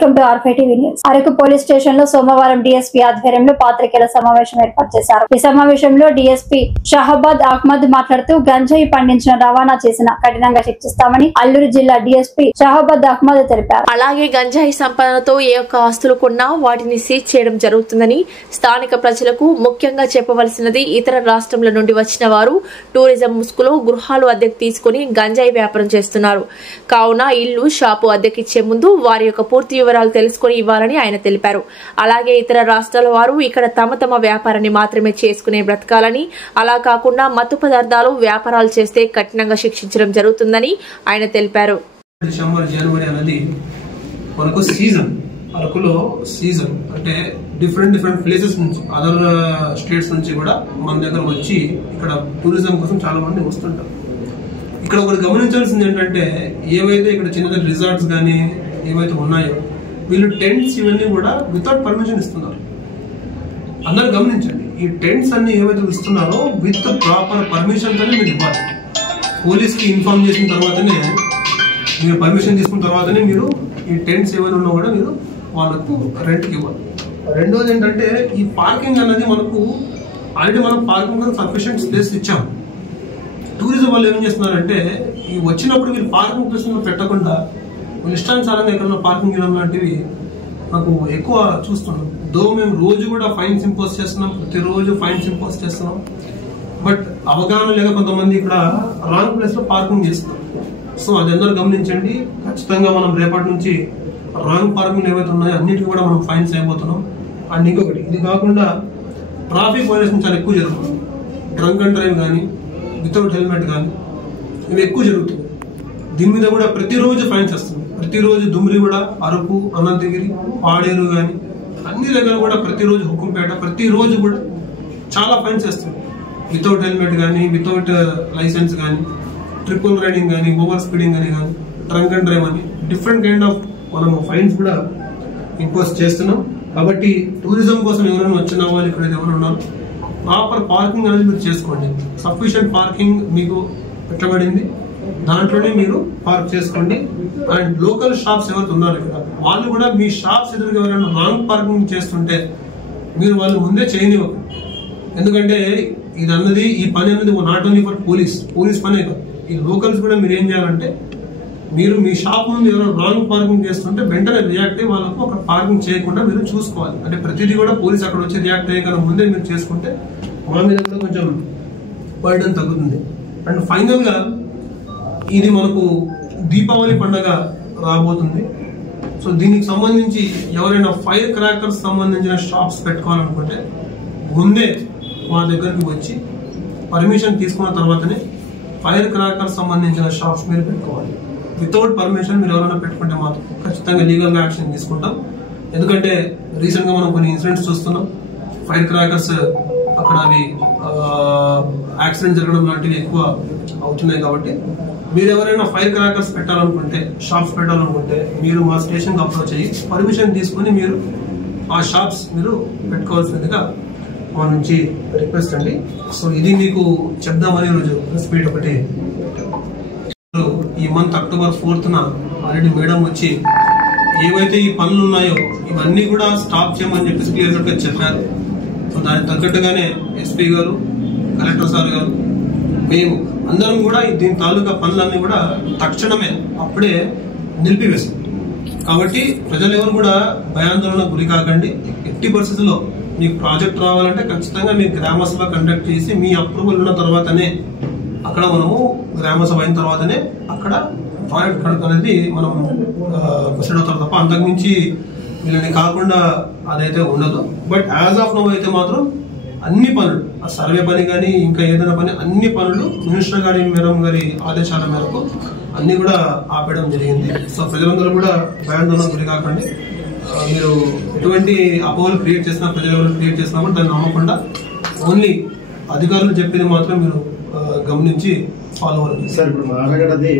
Welcome to R5 TV news. Araku police station లో సోమవారం DSP ఆధ్వర్యంలో పాత్రికేయుల సమావేశం ఏర్పాటు చేశారు. ఈ సమావేశంలో డీఎస్పీ షహబాద్ అహ్మద్ మాట్లాడుతూ గంజాయి పండించిన రవాణా చేసిన కఠినంగా శిక్షిస్తామని అల్లూరు జిల్లా డీఎస్పీ షహబాద్ అహ్మద్ తెలిపారు. అలాగే గంజాయి సంపాదనతో ఏ ఒక్క ఆస్తులు కొన్నా వాటిని సీజ్ చేయడం జరుగుతుందని స్థానిక ప్రజలకు ముఖ్యంగా చెప్పవలసినది, ఇతర రాష్ట్రంల నుండి వచ్చిన వారు టూరిజం ముసుగులో గృహాలు అద్దెకు తీసుకుని గంజాయి వ్యాపారం చేస్తున్నారు. కావున ఇల్లు షాపు అద్దెకిచ్చే ముందు వారి యొక్క పూర్తి వివరాలు తెలుసుకుని ఇవ్వాలని ఆయన తెలిపారు. అలాగే ఇతర రాష్ట్రాల వారు ఇక్కడ తమ వ్యాపారాన్ని మాత్రమే చేసుకునే బ్రతకాలని, అలా కాకుండా మత్తు పదార్థాలు వ్యాపారాలు చేస్తే కఠినంగా శిక్షించడం జరుగుతుందని ఆయన తెలిపారు. డిసెంబర్ జనవరి అనేది మనకు సీజన్, అరకులో సీజన్ అంటే డిఫరెంట్ ప్లేసెస్ నుంచి, అదర్ స్టేట్స్ నుంచి కూడా మన దగ్గర వచ్చి ఇక్కడ టూరిజం కోసం చాలా మంది వస్తుంటారు. ఇక్కడ ఒకటి గమనించాల్సింది ఏంటంటే, ఏవైతే ఇక్కడ చిన్న రిసార్ట్స్ కానీ ఏవైతే ఉన్నాయో వీళ్ళు టెంట్స్ ఇవన్నీ కూడా వితౌట్ పర్మిషన్ ఇస్తున్నారు. అందరూ గమనించండి, ఈ టెంట్స్ అన్ని ఏవైతే ఇస్తున్నారో విత్ ప్రాపర్ పర్మిషన్ తోనే మీరు ఇవ్వాలి. పోలీస్కి ఇన్ఫార్మ్ చేసిన తర్వాతనే, మీరు పర్మిషన్ తీసుకున్న తర్వాతనే మీరు ఈ టెంట్స్ ఏమైనా ఉన్నా కూడా మీరు వాళ్ళకు రెంట్కి ఇవ్వాలి. రెండోది ఏంటంటే, ఈ పార్కింగ్ అనేది మనకు ఆల్రెడీ మనం పార్కింగ్ కోసం సఫిషియెంట్ స్పేస్ ఇచ్చాం. టూరిజం వాళ్ళు ఏం చేస్తున్నారంటే, ఈ వచ్చినప్పుడు మీరు పార్కింగ్ ప్లేస్ పెట్టకుండా వీళ్ళు ఇష్టానుసారంగా ఎక్కడన్నా పార్కింగ్ ఇవ్వడం లాంటివి నాకు ఎక్కువ చూస్తున్నాం. దో మేము రోజు కూడా ఫైన్స్ ఇంపోజ్ చేస్తున్నాం, ప్రతిరోజు ఫైన్స్ ఇంపోజ్ చేస్తున్నాం. బట్ అవగాహన లేక కొంతమంది ఇక్కడ రాంగ్ ప్లేస్ లో పార్కింగ్ చేస్తున్నారు. సో అది అందరూ గమనించండి. ఖచ్చితంగా మనం రేపటి నుంచి రాంగ్ పార్కింగ్ ఏవైతే ఉన్నాయో అన్నిటికీ కూడా మనం ఫైన్స్ అయిపోతున్నాం. అండ్ ఇంకొకటి, ఇది కాకుండా ట్రాఫిక్ వైలేషన్ చాలా ఎక్కువ జరుగుతుంది. డ్రంక్ అండ్ డ్రైవ్ కానీ, వితౌట్ హెల్మెట్ కానీ ఇవి ఎక్కువ జరుగుతుంది. దీని మీద కూడా ప్రతిరోజు ఫైన్స్ వస్తుంది. ప్రతిరోజు దుమ్మిరిగూడ, అరకు, అనంతగిరి, పాడేరు కానీ అన్ని దగ్గర కూడా ప్రతిరోజు హుకుంపేట ప్రతిరోజు కూడా చాలా ఫైన్స్ వస్తుంది. వితౌట్ హెల్మెట్ కానీ, వితౌట్ లైసెన్స్ కానీ, ట్రిపుల్ రైడింగ్ కానీ, ఓవర్ స్పీడింగ్ అని కానీ, డ్రంక్ అండ్ డ్రైవ్ అని డిఫరెంట్ కైండ్ ఆఫ్ మనం ఫైన్స్ కూడా ఇంపోజ్ చేస్తున్నాం. కాబట్టి టూరిజం కోసం ఎవరైనా వచ్చిన వాళ్ళు ఇక్కడ ఎవరు ఉన్నారు, ప్రాపర్ పార్కింగ్ అనేది మీరు చేసుకోండి. సఫిషియంట్ పార్కింగ్ మీకు పెట్టబడింది, దాంట్లోనే మీరు పార్క్ చేసుకోండి. అండ్ లోకల్ షాప్స్ ఎవరైతే ఉన్నారు ఇక్కడ, వాళ్ళు కూడా మీ షాప్స్ ఎదురుగా ఎవరైనా రాంగ్ పార్కింగ్ చేస్తుంటే మీరు వాళ్ళు ముందే చేయనివ్వరు. ఎందుకంటే ఇది అన్నది, ఈ పని అనేది నాట్ ఓన్లీ ఫర్ పోలీస్ పనే కాదు, ఈ లోకల్స్ కూడా మీరు ఏం చేయాలంటే, మీరు మీ షాప్ ముందు ఎవరైనా రాంగ్ పార్కింగ్ చేస్తుంటే వెంటనే రియాక్ట్ అయ్యి వాళ్ళకు ఒక పార్కింగ్ చేయకుండా మీరు చూసుకోవాలి. అంటే ప్రతిదీ కూడా పోలీస్ అక్కడ వచ్చి రియాక్ట్ అయ్యే కన్నా ముందే మీరు చేసుకుంటే మా మీద కూడా కొంచెం బర్డెన్ తగ్గుతుంది. అండ్ ఫైనల్ గా ఇది మనకు దీపావళి పండుగ రాబోతుంది. సో దీనికి సంబంధించి ఎవరైనా ఫైర్ క్రాకర్స్ సంబంధించిన షాప్స్ పెట్టుకోవాలనుకుంటే ముందే మా దగ్గరికి వచ్చి పర్మిషన్ తీసుకున్న తర్వాతనే ఫైర్ క్రాకర్స్ సంబంధించిన షాప్స్ మీరు పెట్టుకోవాలి. వితౌట్ పర్మిషన్ మీరు ఎవరైనా పెట్టుకుంటే మాత్రం ఖచ్చితంగా లీగల్ యాక్షన్ తీసుకుంటాం. ఎందుకంటే రీసెంట్ గా మనం కొన్ని ఇన్సిడెంట్స్ చూస్తున్నాం. ఫైర్ క్రాకర్స్ అక్కడ అవి యాక్సిడెంట్ జరగడం లాంటివి ఎక్కువ అవుతున్నాయి. కాబట్టి మీరు ఎవరైనా ఫైర్ క్రాకర్స్ పెట్టాలనుకుంటే, షాప్స్ పెట్టాలనుకుంటే మీరు మా స్టేషన్కి అప్రోచ్ అయ్యి పర్మిషన్ తీసుకుని మీరు ఆ షాప్స్ మీరు పెట్టుకోవాల్సిందిగా మా నుంచి రిక్వెస్ట్ అండి. సో ఇది మీకు చెప్దామని రోజు ప్రెస్ మీట్ ఒకటి. ఈ month October 4th already madam వచ్చి ఏవైతే ఈ పనులు ఉన్నాయో ఇవన్నీ కూడా స్టాప్ చేయమని చెప్పేసి క్లియర్ కట్ గా చెప్పారు. సో దానికి తగ్గట్టుగానే ఎస్పీ గారు, కలెక్టర్ సార్ గారు, మేము అందరం కూడా దీని తాలూకా పనులన్నీ కూడా తక్షణమే అప్పుడే నిలిపివేస్తాం. కాబట్టి ప్రజలు ఎవరు కూడా భయాందోళనకు గురి కాకండి. ఎట్టి పరిస్థితుల్లో మీకు ప్రాజెక్ట్ రావాలంటే ఖచ్చితంగా మీ గ్రామ సభ కండక్ట్ చేసి మీ అప్రూవల్ ఉన్న తర్వాతనే అక్కడ మనము గ్రామ సభ అయిన తర్వాతనే అక్కడ ప్రాజెక్ట్ కడక అనేది మనం ప్రొసీడ్ అవుతారు తప్ప అంతకుమించి వీళ్ళని కాకుండా అదైతే ఉండదు. బట్ యాజ్ ఆఫ్ నౌ అయితే మాత్రం అన్ని పనులు, ఆ సర్వే పని కానీ ఇంకా ఏదైనా పని, అన్ని పనులు మినిస్టర్ గారి మేడం గారి ఆదేశాల మేరకు అన్ని కూడా ఆపేయడం జరిగింది. సో ప్రజలందరూ కూడా భయాందోళనకు గురి కాకండి. మీరు ఎటువంటి అపోహలు క్రియేట్ చేసినా, ప్రజలు ఎవరు క్రియేట్ చేసినా కూడా దాన్ని నమ్మకుండా ఓన్లీ అధికారులు చెప్పేది మాత్రం మీరు గమనించి ఫాలో అవ్వాలి.